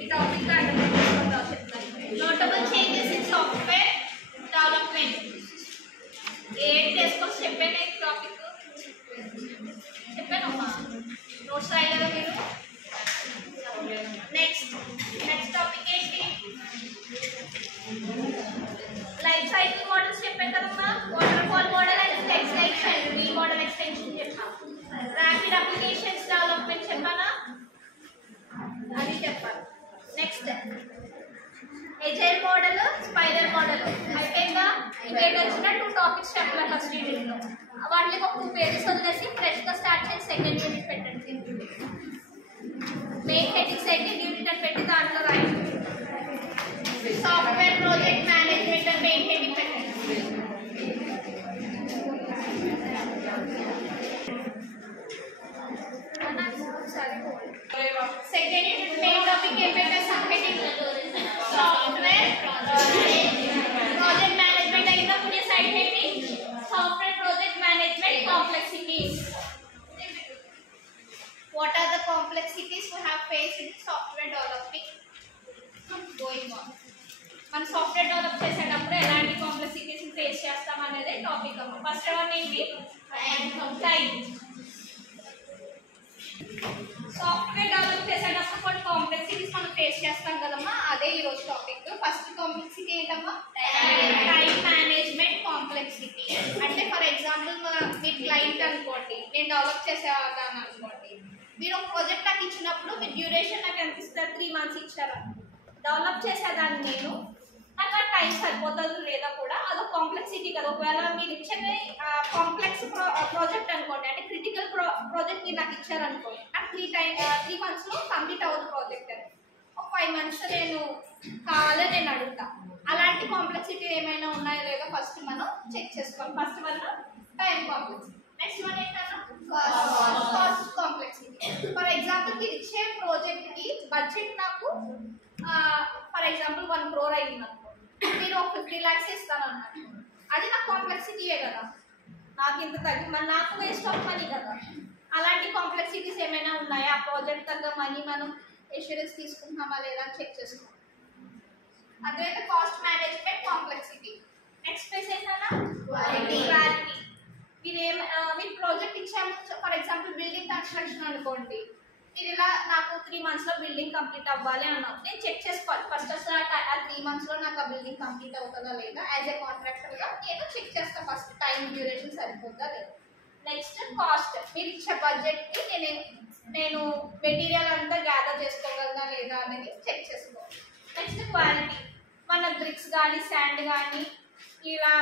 ఈ topic notable changes in software development. ఏంటి వేసుకోవచ్చు చెప్పాను ఈ టాపిక్ చెప్పానమ్మా, నోట్స్ రాయలేదా మీరు? నెక్స్ట్ టాపిక్ ఏంటి? లైఫ్ సైకిల్ మోడల్స్ చెప్పాను కదమ్మా. Water fall model and text life re model extension చెప్పాను. ర్యాపిడ్ అప్లికేషన్స్ డెవలప్మెంట్ చెప్పానా, అది చెప్పాలి. Next agile model, spiral model అయిపోయిందా? ఇంకేంటి వచ్చిన 2 టాపిక్స్ చెప్పాలి ఫస్ట్ యూనిట్లో. వాటికి ఒక 2 పేజెస్ వదిలేసి ఫ్రెష్గా స్టార్ట్ చేసి సెకండ్ యూనిట్ పెట్టండి. మెయిన్ హెడ్డింగ్ సెకండ్ యూనిట్ అని పెట్టి దాంట్లో రాయండి. సాఫ్ట్వేర్ ప్రాజెక్ట్ మేనేజ్మెంట్ అని మెయిన్ హెడ్డింగ్ పెట్టండి. సెకండ్ యూనిట్ మెయిన్ టాపిక్ ఏం పెట్టారు? Sub heading software project management అయిందా? పుణ్య side heading software project management complexities. What are the complexities we have faced in software developing going on? మన software develop చేసేటప్పుడు ఎలాంటి complexities face చేస్తాం అనేది topic అమ్మ. ఫస్ట్ వన్ ఏంటి? టైం. సాఫ్ట్వేర్ డెవలప్ చేసేటప్పుడు కొన్ని కాంప్లెక్సిటీస్ మనం ఫేస్ చేస్తాం కదమ్మా, అదే ఈ రోజు టాపిక్. ఫస్ట్ కాంప్లెక్సిటీ ఏంటమ్మా? Time management complexity. అంటే ఫర్ ఎగ్జాంపుల్ మీ క్లయింట్ అనుకోండి, నేను డెవలప్ చేసేదాన్ని అనుకోండి. మీరు ఒక ప్రాజెక్ట్ నాకు ఇచ్చినప్పుడు మీ డ్యూరేషన్ నాకు ఎంత ఇస్తారు? 3 months ఇచ్చారు. డెవలప్ చేసేదాన్ని నేను, నాకు ఆ టైం సరిపోతుంది లేదా కూడా అదొక కాంప్లెక్సిటీ కదా. ఒకవేళ మీరు ఇచ్చేది కాంప్లెక్స్ ప్రాజెక్ట్ అనుకోండి, అంటే క్రిటికల్ ప్రాజెక్ట్ మీరు నాకు ఇచ్చారనుకోండి, నాకు 3 monthsలో కంప్లీట్ అవ్వదు ప్రాజెక్ట్ అని. ఒక 5 months నేను కావాలని నేను అడుగుతా. అలాంటి కాంప్లెక్సిటీ ఏమైనా ఉన్నాయో లేదో ఫస్ట్ మనం చెక్ చేసుకోవాలి. First one time complexity. Next one ఏంటన్నా? Cost complexity. ఫర్ ఎగ్జాంపుల్ మీరు ఇచ్చే ప్రాజెక్ట్కి బడ్జెట్ నాకు ఫర్ ఎగ్జాంపుల్ 1 crore అయింది అనుకో, మీరు ఒక 50 lakhs ఇస్తాను అన్నారు. అది నాకు కాంప్లెక్సిటీయే కదా, నాకు ఇంత తగ్గి మరి నాకు వేస్ట్ ఆఫ్ మనీ కదా. అలాంటి కాంప్లెక్సిటీస్ ఏమైనా ఉన్నాయా? ఆ ప్రాజెక్ట్ తగ్గ మనీ మనం ఇన్సూరెన్స్ తీసుకుంటున్నామా లేదా అని చెక్ చేసుకోవాలి. అదైతే cost management complexity. Next face ఏంటన్నా? క్వాలిటీ. మీరు ప్రాజెక్ట్ ఇచ్చాము, ఫర్ ఎగ్జాంపుల్ బిల్డింగ్ కన్స్ట్రక్షన్ అనుకోండి. మీరు ఇలా నాకు 3 monthsలో బిల్డింగ్ కంప్లీట్ అవ్వాలి అన్నాం. నేను చెక్ చేసుకోవాలి ఫస్ట్ అసలు ఆ 3 monthsలో నాకు ఆ బిల్డింగ్ కంప్లీట్ అవుతుందా లేదా. యాజ్ ఏ కాంట్రాక్టర్గా నేను చెక్ చేస్తాను ఫస్ట్ టైం డ్యూరేషన్ సరిపోతుందా లేదా. Next cost. మీరు ఇచ్చే బడ్జెట్కి నేను మెటీరియల్ అంతా గ్యాదర్ చేసుకోగలదా లేదా అనేది చెక్ చేసుకోవాలి. Next quality. మన బ్రిక్స్ కానీ శాండ్ కానీ ఇలా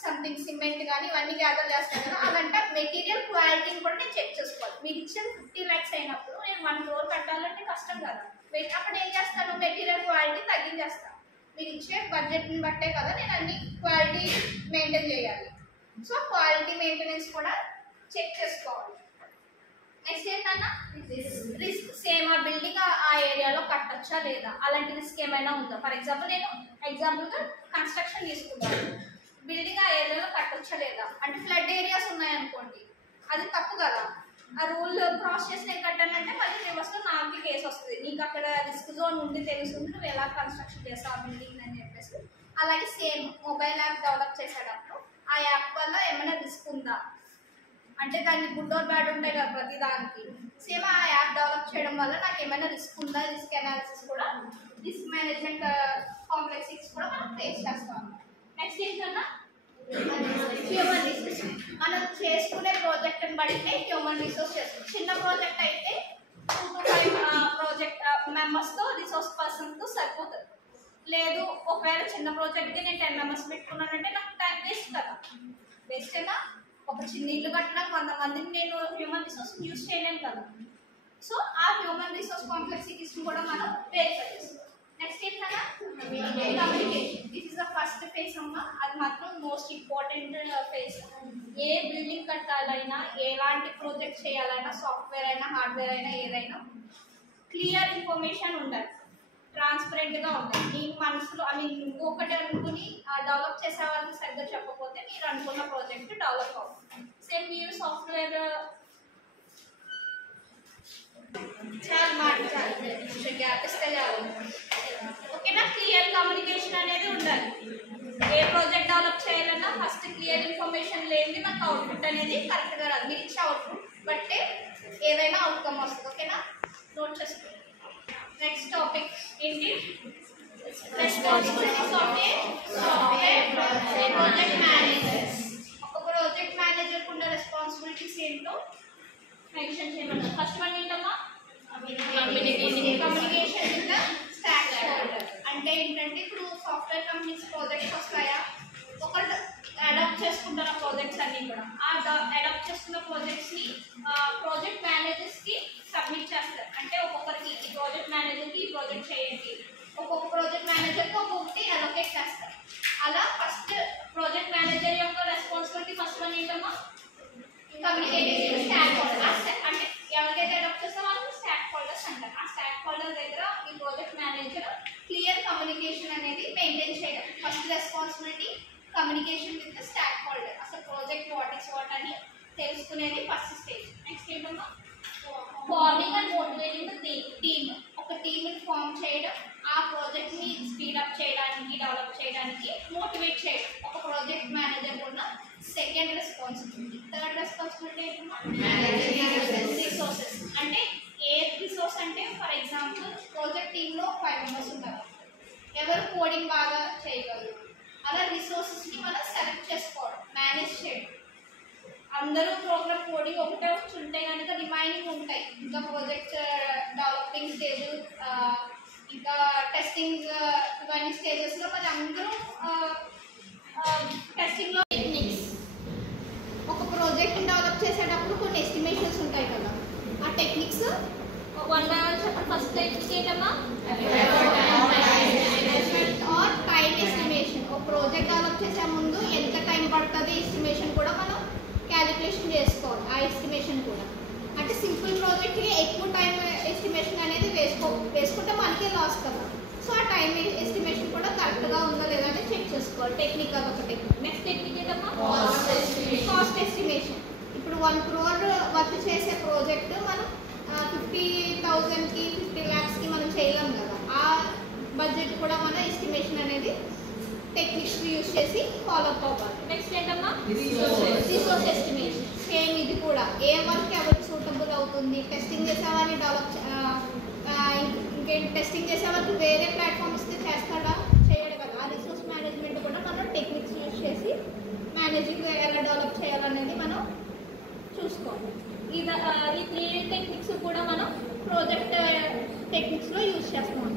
సంథింగ్ సిమెంట్ కానీ ఇవన్నీ గ్యాదర్ చేస్తాను కదా, అదంటే మెటీరియల్ క్వాలిటీని కూడా నేను చెక్ చేసుకోవాలి. మీరు ఇచ్చేది 50 lakhs అయినప్పుడు నేను 1 crore కట్టాలంటే కష్టం కదా. అప్పుడు ఏం చేస్తాను? మెటీరియల్ క్వాలిటీ తగ్గించేస్తాను. మీరు ఇచ్చే బడ్జెట్ని బట్టే కదా నేను అన్ని క్వాలిటీ మెయింటైన్ చేయాలి. సో క్వాలిటీ మెయింటెనెన్స్ కూడా చెక్ చేసుకోవాలి. నెక్స్ట్ ఏంటన్నా? రిస్క్. సేమ్ ఆ బిల్డింగ్ ఆ ఏరియాలో కట్టచ్చా లేదా, అలాంటి రిస్క్ ఏమైనా ఉందా? ఫర్ ఎగ్జాంపుల్ నేను ఎగ్జాంపుల్గా కన్స్ట్రక్షన్ తీసుకుంటాను, బిల్డింగ్ ఆ ఏరియాలో కట్టచ్చా లేదా. అంటే ఫ్లడ్ ఏరియాస్ ఉన్నాయనుకోండి, అది తప్పు కదా. ఆ రూల్ క్రాస్ చేసి నేను కట్టానంటే మళ్ళీ రివర్స్లో నాకు కేసు వస్తుంది. నీకు అక్కడ రిస్క్ జోన్ ఉండి తెలుస్తుంది, నువ్వు ఎలా కన్స్ట్రక్షన్ చేస్తావు ఆ బిల్డింగ్ అని చెప్పేసి. అలాగే సేమ్ మొబైల్ యాప్ డెవలప్ చేసేటప్పుడు ఆ యాప్ వల్ల ఏమైనా రిస్క్ ఉందా, అంటే దానికి గుడ్ ఆర్ బ్యాడ్ ఉంటాయి కదా ప్రతి దానికి. సేమ్ ఆ యాప్ డెవలప్ చేయడం వల్ల నాకు ఏమైనా రిస్క్ ఉందా, రిస్క్ అనాలిసిస్ కూడా, రిస్క్ మేనేజ్మెంట్ కాంప్లెక్సిటీస్ కూడా మనం ఫేస్ చేస్తాం. నెక్స్ట్ ఏంటన్నా? Human resource. మనం చేసుకునే ప్రాజెక్ట్ని బట్టి హ్యూమన్ రిసోర్స్ చేస్తాం. చిన్న ప్రాజెక్ట్ అయితే 2 to 5 ప్రాజెక్ట్ మెంబర్స్తో రిసోర్స్ పర్సన్తో సరిపోతుంది. లేదు ఒకవేళ చిన్న ప్రాజెక్ట్కి నేను 10 members పెట్టుకున్నానంటే నాకు టైం వేస్ట్ కదా. వేస్టేనా? ఒక చిన్న ఇల్లు కట్టినా కొంతమందిని నేను హ్యూమన్ రిసోర్స్ యూజ్ చేయలేను కదా. సో ఆ హ్యూమన్ రిసోర్స్ కాంప్లెక్సిటీస్ని కూడా మనం వెరిఫై చేస్తాం. నెక్స్ట్ ఏంటన్నా? Communication. This is the first phase అమ్మా, అది మాత్రం మోస్ట్ ఇంపార్టెంట్ ఫేజ్. ఏ బిల్డింగ్ కట్టాలైనా, ఎలాంటి ప్రాజెక్ట్ చేయాలైనా, సాఫ్ట్వేర్ అయినా హార్డ్వేర్ అయినా ఏదైనా క్లియర్ ఇన్ఫర్మేషన్ ఉండాలి, ట్రాన్స్పరెంట్గా ఉండాలి. మీ మనసులో ఇంకొకటి అనుకుని డెవలప్ చేసే వాళ్ళకి సరిగ్గా చెప్పకపోతే మీరు అనుకున్న ప్రాజెక్ట్ డెవలప్ అవుతుంది. సేమ్ మీరు సాఫ్ట్వేర్ చాలా మాట చాలా గ్యాప్ ఇస్తే చాలు. ప్యాషన్ లేనిది మనకు అవుట్పుట్ అనేది కరెక్ట్గా రాదు. మీరు ఇచ్చే అవుట్పుట్ బట్టే ఏదైనా అవుట్కమ్ వస్తుంది. ఓకేనా, నోట్ చేసుకోండి. నెక్స్ట్ టాపిక్ ఏంటి? Responsibilities of A software project managers. ఒక ప్రాజెక్ట్ మేనేజర్ ఉన్న రెస్పాన్సిబిలిటీస్ ఏంటో మెన్షన్ చేయమన్నారు. ఫస్ట్ వన్ ఏంటమ్మా? Communication with the stock holder. అంటే ఏంటంటే ఇప్పుడు సాఫ్ట్వేర్ కంపెనీస్ ప్రాజెక్ట్స్ వస్తాయా, ఒకటి అడాప్ట్ చేసుకుంటారు ఆ ప్రాజెక్ట్స్ అన్ని కూడా. ఆ అడాప్ట్ చేసుకున్న ప్రాజెక్ట్స్ ని ప్రాజెక్ట్ మేనేజర్స్ కి సబ్మిట్ చేస్తారు. అంటే ఒక్కొక్కరికి ఈ ప్రాజెక్ట్ మేనేజర్ కి ఈ ప్రాజెక్ట్ చేయండి, ఒక్కొక్క ప్రాజెక్ట్ మేనేజర్ కి ఒక్కొక్కటి అలొకేట్ చేస్తారు. అలా ఫస్ట్ ప్రాజెక్ట్ మేనేజర్ యొక్క రెస్పాన్సిబిలిటీ ఫస్ట్ వన్ ఏంటమ్మా? Communication stock holder. అంటే ఎవరికైతే అడాప్ట్ చేస్తారో వాళ్ళు స్టాక్ హోల్డర్స్ అంటారు. ఆ స్టాక్ హోల్డర్ దగ్గర ఈ ప్రాజెక్ట్ మేనేజర్ క్లియర్ కమ్యూనికేషన్ అనేది మెయింటైన్ చేయడం. First responsibility communication with stock holder. అసలు ప్రాజెక్ట్ వాట్ అని తెలుసుకునేది ఫస్ట్ స్టేజ్. నెక్స్ట్ ఏంటమ్మా? Farming and motivating the team. ఒక టీమ్ని ఫామ్ చేయడం, ఆ ప్రాజెక్ట్ని స్పీడప్ చేయడానికి, డెవలప్ చేయడానికి మోటివేట్ చేయడం ఒక ప్రాజెక్ట్ మేనేజర్ ఉన్న సెకండ్ రెస్పాన్సిబిలిటీ. థర్డ్ రెస్పాన్సిబిలిటీ ఏంటమ్మా? రిసోర్సెస్. అంటే ఏ రిసోర్స్ అంటే ఫర్ ఎగ్జాంపుల్ ప్రాజెక్ట్ టీంలో 5 మెంబర్స్ ఉంటారు, ఎవరు కోడింగ్ బాగా చేయగలరు, అలా రిసోర్సెస్ని మనం సెలెక్ట్ చేసుకోవడం, మేనేజ్ చేయడం. అందరూ ప్రోగ్రామ్ కోడింగ్ ఒకటే వచ్చి ఉంటే కనుక రిమైనింగ్ ఉంటాయి, ఇంకా ప్రాజెక్ట్ డెవలపింగ్ స్టేజ్, ఇంకా టెస్టింగ్, ఇవన్నీ స్టేజెస్లో మరి అందరూ టెస్టింగ్లో టెక్నిక్స్. ఒక ప్రాజెక్ట్ని డెవలప్ చేసేటప్పుడు కొన్ని ఎస్టిమేషన్స్ ఉంటాయి కదా, ఆ టెక్నిక్స్ వన్ బై వన్ చెప్పండి. ఫస్ట్ టెక్నిక్ ఏంటమ్మా? Our time estimation. ఒక ప్రాజెక్ట్ డెవలప్ చేసే ముందు ఎంత టైం పడుతుంది ఎస్టిమేషన్ కూడా మనం క్యాలిక్యులేషన్ చేసుకోవాలి. ఆ ఎస్టిమేషన్ కూడా అంటే సింపుల్ ప్రాజెక్ట్కి ఎక్కువ టైం ఎస్టిమేషన్ అనేది వేసుకుంటే మనకే లాస్ కదా. సో ఆ టైం ఎస్టిమేషన్ కూడా కరెక్ట్గా ఉందా లేదా అని చెక్ చేసుకోవాలి. టెక్నిక్ అదొక టెక్నిక్. నెక్స్ట్ టెక్నిక్ ఏంటమ్మా? Cost estimation. ఇప్పుడు 1 crore వర్క్ చేసే ప్రాజెక్ట్ మనం 50,000కి 50 lakhsకి మనం చేయలేం కదా. ఆ బడ్జెట్ కూడా మన ఎస్టిమేషన్ అనేది టెక్నిక్స్ యూజ్ చేసి ఫాలో అప్ అవ్వాలి. నెక్స్ట్ ఏంటమ్మా? Resource estimation. సేమ్ ఇది కూడా ఏ వర్క్ ఎవరికి సూటబుల్ అవుతుంది, టెస్టింగ్ చేసేవాడిని ఇంకేంటి టెస్టింగ్ చేసేవారికి వేరే ప్లాట్ఫామ్ ఇస్తే చేస్తాడా చేయడు కదా. ఆ రిసోర్స్ మేనేజ్మెంట్ కూడా మనం టెక్నిక్స్ యూజ్ చేసి మేనేజింగ్ ఎలా డెవలప్ చేయాలనేది మనం చూసుకోవాలి. ఈ 3 టెక్నిక్స్ కూడా మనం ప్రాజెక్ట్ టెక్నిక్స్లో యూజ్ చేస్తాం.